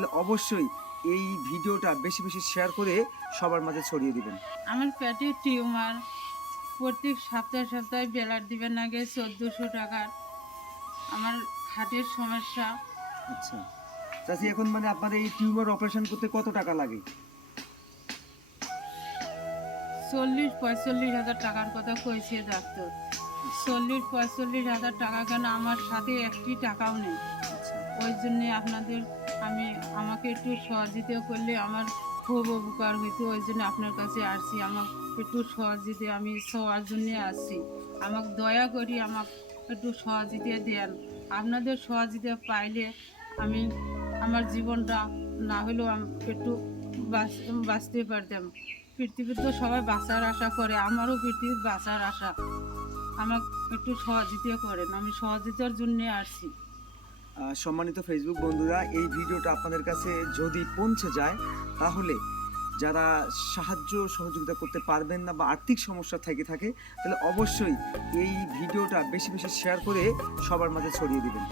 তাহলে অবশ্যই এই ভিডিওটা বেশি বেশি শেয়ার করে সবার মাঝে ছড়িয়ে দিবেন। আমার পেটে টিউমার, প্রত্যেক সপ্তাহে সপ্তাহে ব্লাড দিবেন আগে 1400 টাকার। আমার হার্টের সমস্যা। আচ্ছা চাচি, এখন মানে আপনার এই টিউমার অপারেশন করতে কত টাকা লাগে? 40-45 হাজার টাকার কথা কইছে ডাক্তার। 40-45 হাজার টাকা কেন, আমার সাথে একটি টাকাও নেই। আচ্ছা ওই জন্যে আপনাদের আমাকে একটু সহযোগিতা করলে আমার খুব উপকার হইতো। ওই জন্য আপনার কাছে আসছি, আমাকে একটু সহযোগিতা, আমি সবার জন্যে আসছি। আমাকে দয়া করি আমাকে একটু সহযোগিতা দেন। আপনাদের সহযোগিতা পাইলে আমি আমার জীবনটা না হলেও একটু বাঁচতে পারতাম। পৃথিবীতে তো সবাই বাঁচার আশা করে, আমারও পৃথিবীর বাঁচার আশা। আমাকে একটু সহযোগিতা করেন, আমি সহযোগিতার জন্যে আসছি। সম্মানিত ফেসবুক বন্ধুরা, এই ভিডিওটা আপনাদের কাছে যদি পৌঁছে যায় তাহলে যারা সাহায্য সহযোগিতা করতে পারবেন না বা আর্থিক সমস্যা থেকে থাকে তাহলে অবশ্যই এই ভিডিওটা বেশি বেশি শেয়ার করে সবার মাঝে ছড়িয়ে দিবেন।